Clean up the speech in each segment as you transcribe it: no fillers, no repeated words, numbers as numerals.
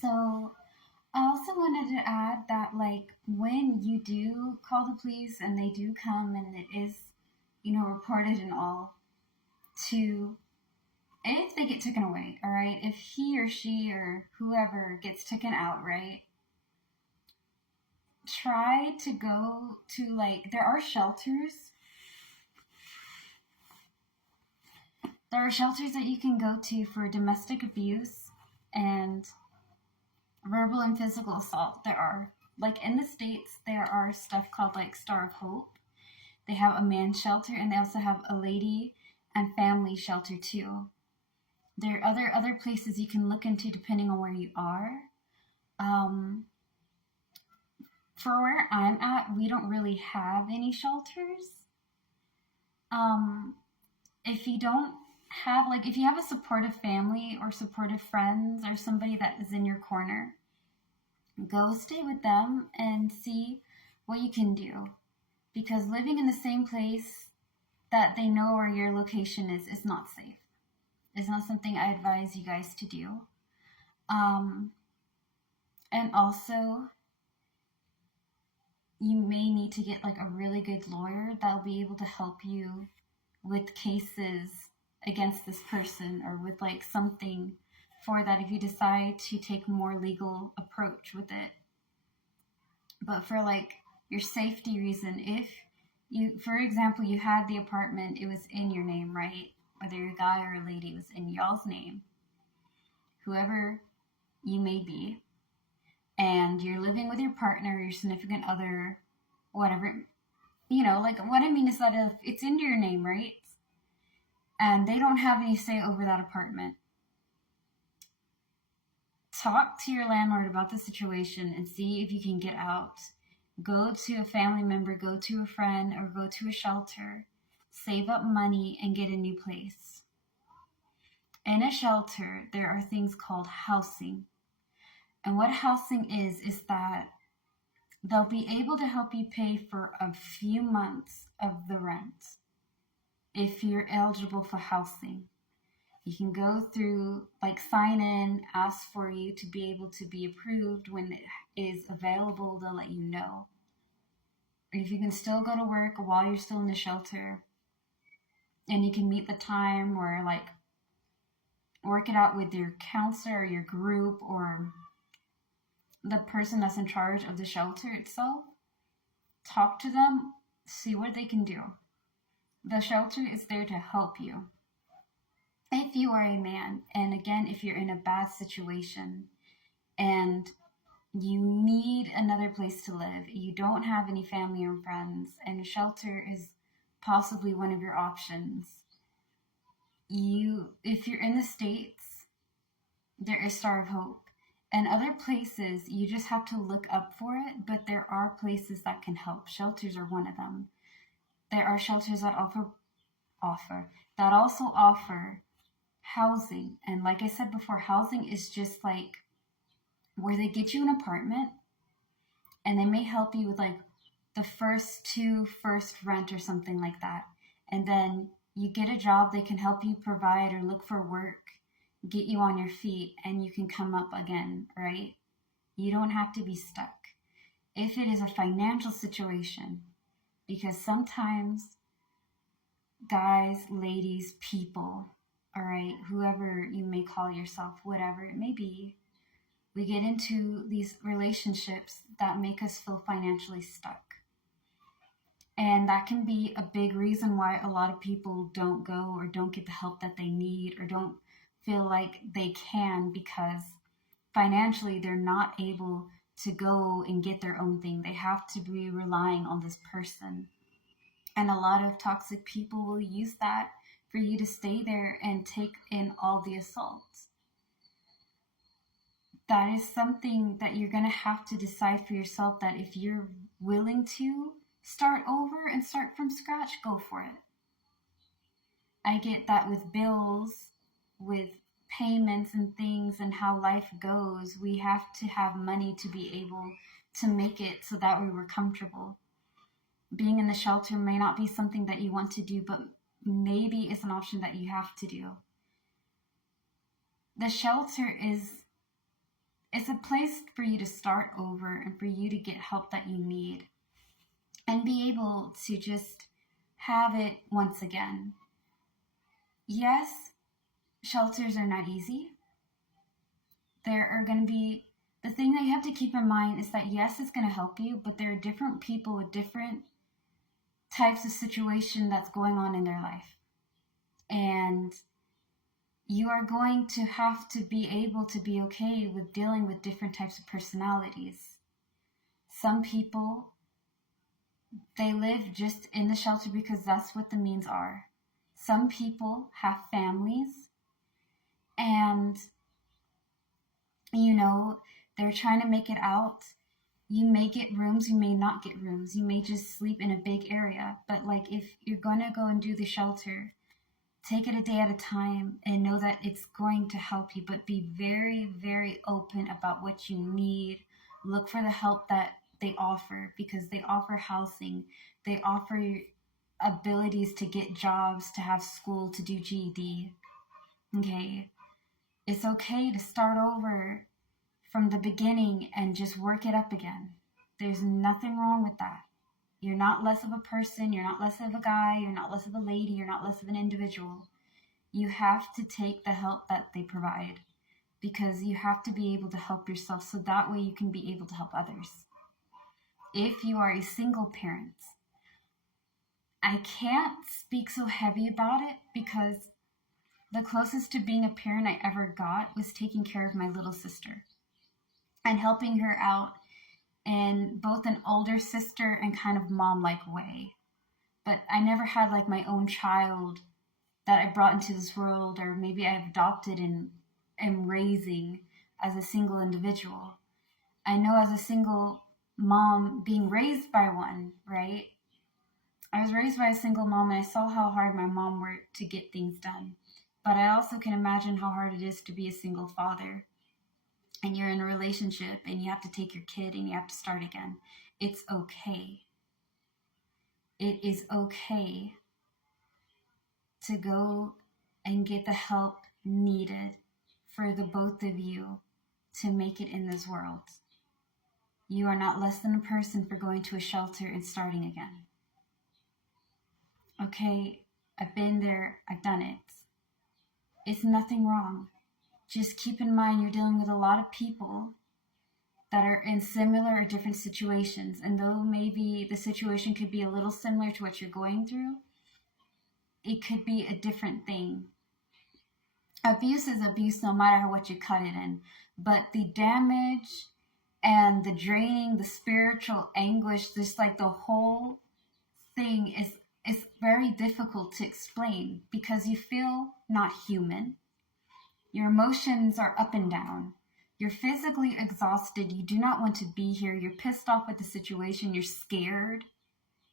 So I also wanted to add that, like, when you do call the police and they do come and it is, reported and all, to, and if they get taken away, all right, if he or she or whoever gets taken out, right, try to go to, like, there are shelters that you can go to for domestic abuse and verbal and physical assault. There are, like, in the States, there are stuff called, like, Star of Hope. They have a man's shelter, and they also have a lady and family shelter too. There are other places you can look into depending on where you are. Um, for where I'm at, we don't really have any shelters. Um, if you don't have, like, if you have a supportive family or supportive friends or somebody that is in your corner, go stay with them and see what you can do. Because living in the same place that they know where your location is not safe. It's not something I advise you guys to do. Um, and also, you may need to get, like, a really good lawyer that'll be able to help you with cases against this person, or with, like, something for that if you decide to take a more legal approach with it. But for, like, your safety reason, if you, for example, you had the apartment, it was in your name, right? Whether you're a guy or a lady, it was in y'all's name, whoever you may be, and you're living with your partner, your significant other, whatever, like, what I mean is that if it's in your name, right, and they don't have any say over that apartment, talk to your landlord about the situation and see if you can get out. Go to a family member, go to a friend, or go to a shelter. Save up money and get a new place. In a shelter, there are things called housing. And what housing is that they'll be able to help you pay for a few months of the rent if you're eligible for housing. You can go through, like, sign in, ask for you to be able to be approved. When it is available, they'll let you know. Or if you can still go to work while you're still in the shelter, and you can meet the time, or, like, work it out with your counselor or your group or the person that's in charge of the shelter itself. Talk to them, see what they can do. The shelter is there to help you. If you are a man, and again, if you're in a bad situation and you need another place to live, you don't have any family or friends, and a shelter is possibly one of your options. If you're in the States, there is Star of Hope. And other places, you just have to look up for it, but there are places that can help. Shelters are one of them. There are shelters that also offer housing. And like I said before, housing is just like where they get you an apartment and they may help you with, like, the first rent or something like that. And then you get a job, they can help you provide or look for work, get you on your feet, and you can come up again, right? You don't have to be stuck. If it is a financial situation, because sometimes guys, ladies, people, all right, whoever you may call yourself, whatever it may be, we get into these relationships that make us feel financially stuck. And that can be a big reason why a lot of people don't go or don't get the help that they need or don't feel like they can, because financially they're not able to go and get their own thing. They have to be relying on this person. And a lot of toxic people will use that for you to stay there and take in all the assaults. That is something that you're going to have to decide for yourself, that if you're willing to start over and start from scratch, go for it. I get that with bills, with payments and things and how life goes, we have to have money to be able to make it so that we were comfortable. Being in the shelter may not be something that you want to do, but maybe it's an option that you have to do. The shelter It's a place for you to start over and for you to get help that you need and be able to just have it once again. Yes, shelters are not easy. There are going to be, the thing that you have to keep in mind is that yes, it's going to help you, but there are different people with different types of situation that's going on in their life. And you are going to have to be able to be okay with dealing with different types of personalities. Some people, they live just in the shelter because that's what the means are. Some people have families and, they're trying to make it out. You may get rooms, you may not get rooms. You may just sleep in a big area. But like if you're going to go and do the shelter, take it a day at a time and know that it's going to help you, but be very, very open about what you need. Look for the help that they offer because they offer housing. They offer abilities to get jobs, to have school, to do GED. Okay? It's okay to start over from the beginning and just work it up again. There's nothing wrong with that. You're not less of a person, you're not less of a guy, you're not less of a lady, you're not less of an individual. You have to take the help that they provide because you have to be able to help yourself so that way you can be able to help others. If you are a single parent, I can't speak so heavy about it because the closest to being a parent I ever got was taking care of my little sister and helping her out in both an older sister and kind of mom-like way. But I never had like my own child that I brought into this world, or maybe I've adopted and am raising as a single individual. I know as a single mom being raised by one, right? I was raised by a single mom and I saw how hard my mom worked to get things done. But I also can imagine how hard it is to be a single father. And you're in a relationship and you have to take your kid and you have to start again. It's okay. It is okay to go and get the help needed for the both of you to make it in this world. You are not less than a person for going to a shelter and starting again. Okay, I've been there, I've done it. It's nothing wrong. Just keep in mind you're dealing with a lot of people that are in similar or different situations. And though maybe the situation could be a little similar to what you're going through, it could be a different thing. Abuse is abuse no matter what you cut it in. But the damage and the draining, the spiritual anguish, just like the whole thing is very difficult to explain because you feel not human. Your emotions are up and down. You're physically exhausted. You do not want to be here. You're pissed off with the situation. You're scared.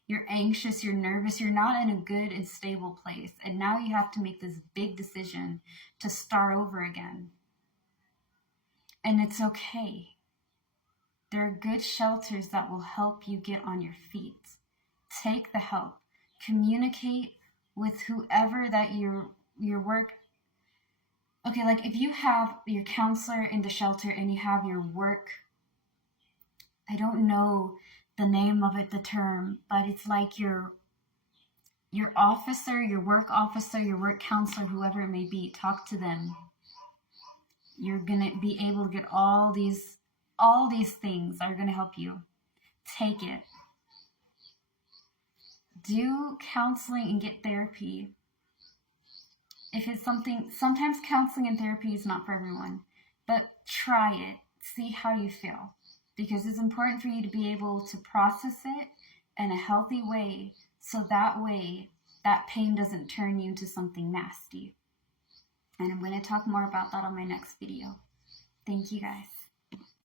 You're anxious. You're nervous. You're not in a good and stable place. And now you have to make this big decision to start over again. And it's okay. There are good shelters that will help you get on your feet. Take the help. Communicate with whoever that your work. Okay, like if you have your counselor in the shelter and you have your work, I don't know the name of it, the term, but it's like your officer, your work officer, your work counselor, whoever it may be, talk to them. You're going to be able to get all these things that are going to help you. Take it. Do counseling and get therapy. If it's something, sometimes counseling and therapy is not for everyone, but try it. See how you feel. Because it's important for you to be able to process it in a healthy way, so that way that pain doesn't turn you into something nasty. And I'm going to talk more about that on my next video. Thank you guys.